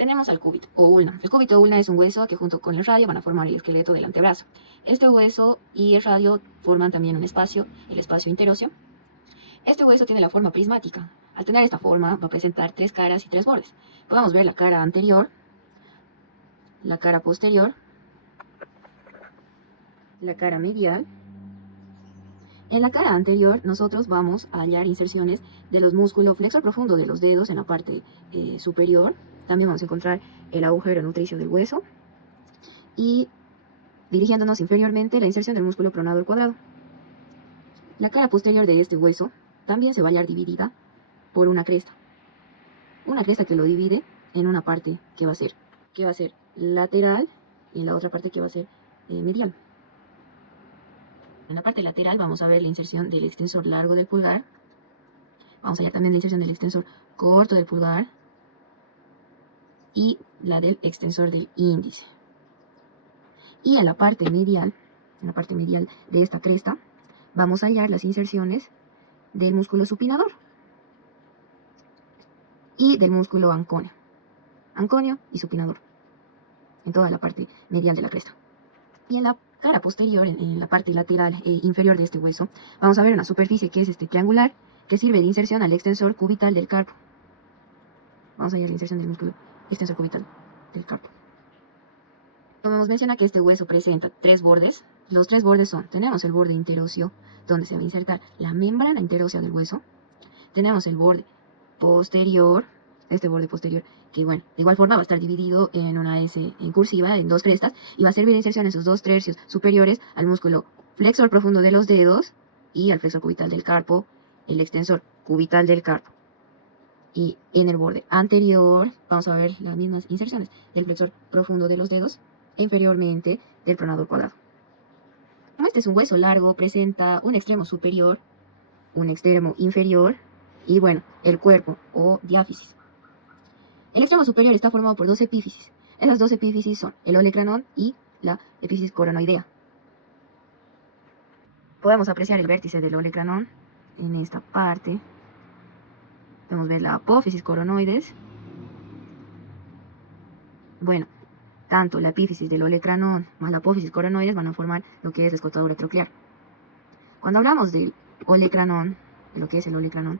Tenemos al cúbito o ulna. El cúbito o ulna es un hueso que junto con el radio van a formar el esqueleto del antebrazo. Este hueso y el radio forman también un espacio, el espacio interóseo. Este hueso tiene la forma prismática. Al tener esta forma va a presentar tres caras y tres bordes. Podemos ver la cara anterior, la cara posterior, la cara medial. En la cara anterior nosotros vamos a hallar inserciones de los músculos flexor profundo de los dedos en la parte superior. También vamos a encontrar el agujero nutricio del hueso y, dirigiéndonos inferiormente, la inserción del músculo pronador cuadrado. La cara posterior de este hueso también se va a hallar dividida por una cresta que lo divide en una parte que va a ser lateral y en la otra parte que va a ser medial. En la parte lateral vamos a ver la inserción del extensor largo del pulgar. Vamos a hallar también la inserción del extensor corto del pulgar y la del extensor del índice. Y en la parte medial de esta cresta, vamos a hallar las inserciones del músculo supinador y del músculo anconio. Anconio y supinador, en toda la parte medial de la cresta. Y en la cara posterior, en la parte lateral inferior de este hueso, vamos a ver una superficie que es triangular, que sirve de inserción al extensor cubital del carpo. Vamos a hallar la inserción del músculo extensor cubital del carpo. Como hemos mencionado que este hueso presenta tres bordes, los tres bordes tenemos el borde interóseo, donde se va a insertar la membrana interósea del hueso. Tenemos el borde posterior, este borde posterior, que bueno, de igual forma va a estar dividido en una S en cursiva, en dos crestas, y va a servir de inserción en sus dos tercios superiores al músculo flexor profundo de los dedos y al flexor cubital del carpo, el extensor cubital del carpo. Y en el borde anterior vamos a ver las mismas inserciones del flexor profundo de los dedos e inferiormente del pronador cuadrado. Como este es un hueso largo, presenta un extremo superior, un extremo inferior y bueno, el cuerpo o diáfisis. El extremo superior está formado por dos epífisis. Esas dos epífisis son el olecranon y la epífisis coronoidea. Podemos apreciar el vértice del olecranon en esta parte. Podemos ver la apófisis coronoides. Bueno, tanto la epífisis del olecranon más la apófisis coronoides van a formar lo que es la escotadura troclear. Cuando hablamos del olecranon, de lo que es el olecranon,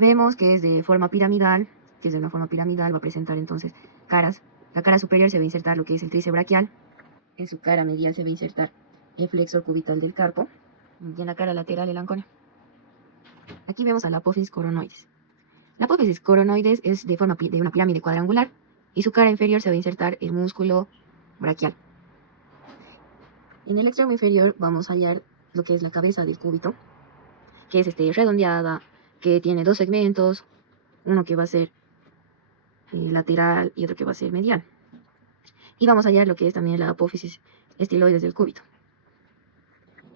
vemos que es de forma piramidal, va a presentar entonces caras. La cara superior se va a insertar lo que es el tríceps braquial, en su cara medial se va a insertar el flexor cubital del carpo, y en la cara lateral el anconio. Aquí vemos a la apófisis coronoides. La apófisis coronoides es de forma de una pirámide cuadrangular, y su cara inferior se va a insertar el músculo braquial. En el extremo inferior vamos a hallar lo que es la cabeza del cúbito, que es redondeada, que tiene dos segmentos, uno que va a ser lateral y otro que va a ser medial. Y vamos a hallar lo que es también la apófisis estiloides del cúbito.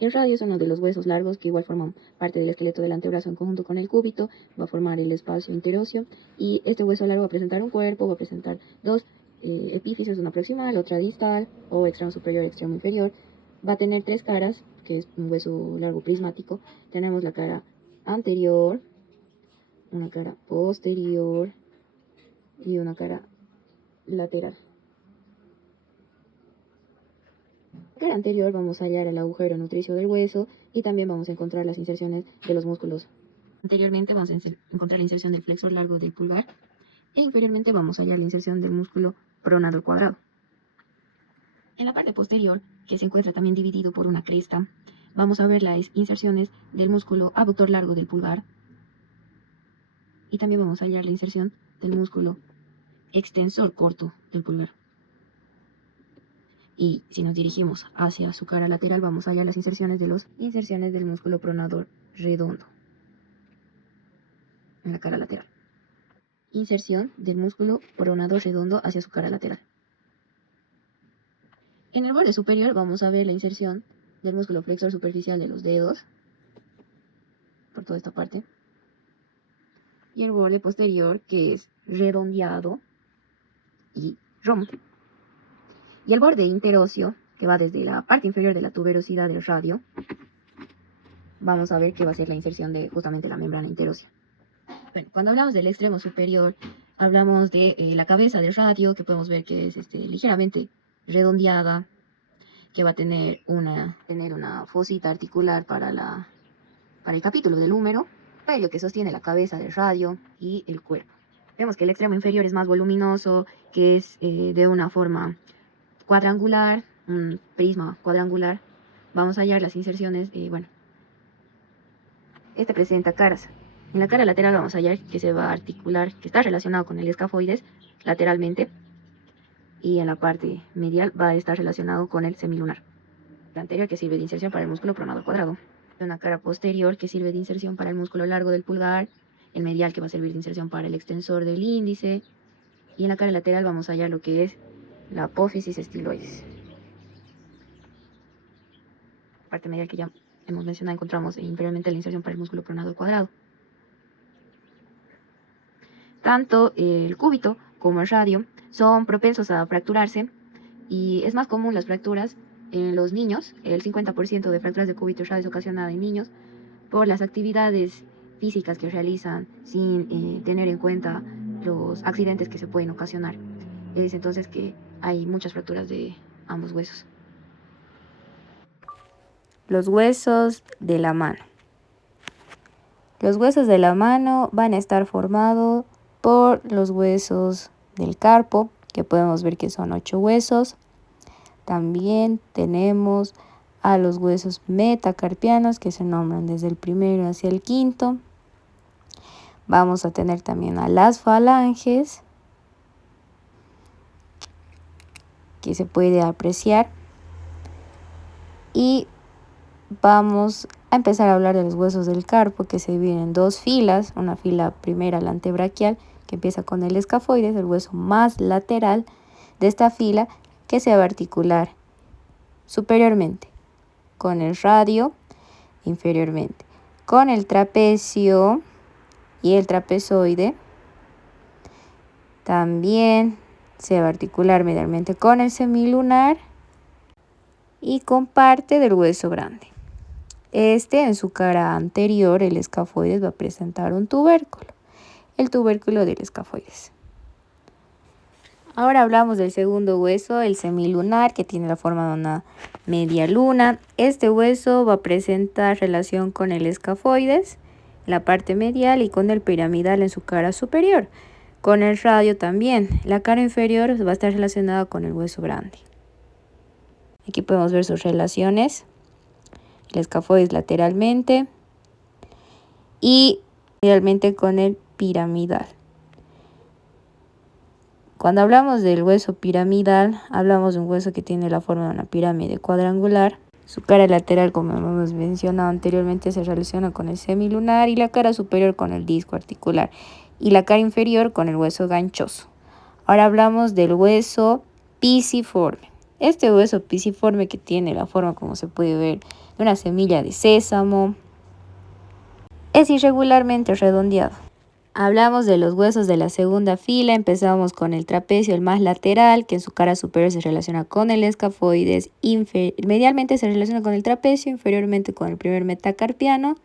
El radio es uno de los huesos largos que igual forman parte del esqueleto del antebrazo en conjunto con el cúbito, va a formar el espacio interóseo, y este hueso largo va a presentar un cuerpo, va a presentar dos epífisis, una proximal, otra distal, o extremo superior, extremo inferior. Va a tener tres caras, que es un hueso largo prismático. Tenemos la cara anterior, una cara posterior y una cara lateral. En la cara anterior vamos a hallar el agujero nutricio del hueso y también vamos a encontrar las inserciones de los músculos. Anteriormente vamos a encontrar la inserción del flexor largo del pulgar e inferiormente vamos a hallar la inserción del músculo pronador cuadrado. En la parte posterior, que se encuentra también dividido por una cresta, vamos a ver las inserciones del músculo abductor largo del pulgar y también vamos a hallar la inserción del músculo extensor corto del pulgar. Y si nos dirigimos hacia su cara lateral, vamos a hallar las inserciones del músculo pronador redondo en la cara lateral. Inserción del músculo pronador redondo hacia su cara lateral. En el borde superior vamos a ver la inserción del músculo flexor superficial de los dedos, por toda esta parte. Y el borde posterior, que es redondeado y romo. Y el borde interóseo, que va desde la parte inferior de la tuberosidad del radio, vamos a ver que va a ser la inserción de justamente la membrana interósea. Bueno, cuando hablamos del extremo superior, hablamos de la cabeza del radio, que podemos ver que es ligeramente redondeada, que va a tener una fosita articular para el capítulo del húmero, lo que sostiene la cabeza del radio y el cuerpo. Vemos que el extremo inferior es más voluminoso, que es de una forma cuadrangular, un prisma cuadrangular. Vamos a hallar las inserciones, bueno, este presenta caras. En la cara lateral vamos a hallar que se va a articular, que está relacionado con el escafoides lateralmente, y en la parte medial va a estar relacionado con el semilunar. La anterior, que sirve de inserción para el músculo pronado cuadrado. Una cara posterior, que sirve de inserción para el músculo largo del pulgar. El medial, que va a servir de inserción para el extensor del índice. Y en la cara lateral vamos a hallar lo que es la apófisis estiloides. La parte medial, que ya hemos mencionado, encontramos inferiormente la inserción para el músculo pronado cuadrado. Tanto el cúbito como el radio son propensos a fracturarse, y es más común las fracturas en los niños. El 50% de fracturas de cúbito y radio es ocasionada en niños por las actividades físicas que realizan sin tener en cuenta los accidentes que se pueden ocasionar. Es entonces que hay muchas fracturas de ambos huesos. Los huesos de la mano. Los huesos de la mano van a estar formados por los huesos del carpo, que podemos ver que son 8 huesos. También tenemos a los huesos metacarpianos, que se nombran desde el primero hacia el quinto. Vamos a tener también a las falanges, que se puede apreciar. Y vamos a empezar a hablar de los huesos del carpo, que se dividen en 2 filas. Una fila primera, la antebraquial, que empieza con el escafoides, el hueso más lateral de esta fila, que se va a articular superiormente con el radio, inferiormente con el trapecio y el trapezoide. También se va a articular medialmente con el semilunar y con parte del hueso grande. En su cara anterior, el escafoides, va a presentar un tubérculo, el tubérculo del escafoides. Ahora hablamos del segundo hueso, el semilunar, que tiene la forma de una media luna. Este hueso va a presentar relación con el escafoides, la parte medial, y con el piramidal en su cara superior. Con el radio también. La cara inferior va a estar relacionada con el hueso grande. Aquí podemos ver sus relaciones. El escafoides lateralmente y medialmente con el piramidal. Cuando hablamos del hueso piramidal, hablamos de un hueso que tiene la forma de una pirámide cuadrangular. Su cara lateral, como hemos mencionado anteriormente, se relaciona con el semilunar, y la cara superior con el disco articular, y la cara inferior con el hueso ganchoso. Ahora hablamos del hueso pisiforme. Este hueso pisiforme, que tiene la forma, como se puede ver, de una semilla de sésamo, es irregularmente redondeado. Hablamos de los huesos de la segunda fila. Empezamos con el trapecio, el más lateral, que en su cara superior se relaciona con el escafoides, medialmente se relaciona con el trapecio, inferiormente con el primer metacarpiano.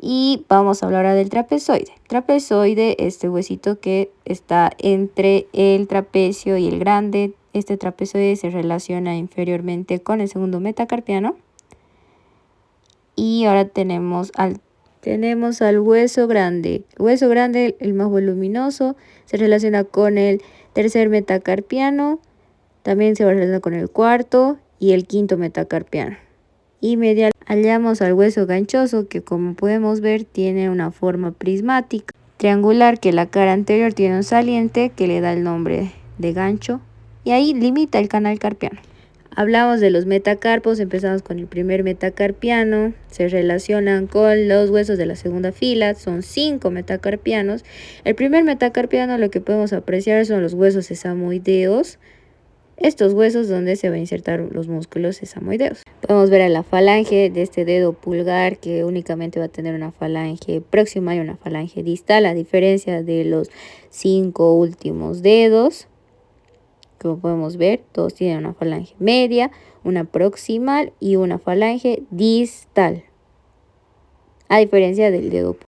Y vamos a hablar ahora del trapezoide. Trapezoide, este huesito que está entre el trapecio y el grande. Este trapezoide se relaciona inferiormente con el segundo metacarpiano. Y ahora tenemos al hueso grande. El hueso grande, el más voluminoso, se relaciona con el tercer metacarpiano. También se va a relacionar con el cuarto y el quinto metacarpiano. Y medial hallamos al hueso ganchoso, que como podemos ver tiene una forma prismática triangular, que la cara anterior tiene un saliente que le da el nombre de gancho, y ahí limita el canal carpiano. Hablamos de los metacarpos. Empezamos con el primer metacarpiano. Se relacionan con los huesos de la segunda fila. Son 5 metacarpianos. El primer metacarpiano, lo que podemos apreciar son los huesos sesamoideos. Estos huesos donde se va a insertar los músculos sesamoideos. Podemos ver a la falange de este dedo pulgar, que únicamente va a tener una falange próxima y una falange distal, a diferencia de los 5 últimos dedos. Como podemos ver, todos tienen una falange media, una proximal y una falange distal. a diferencia del dedo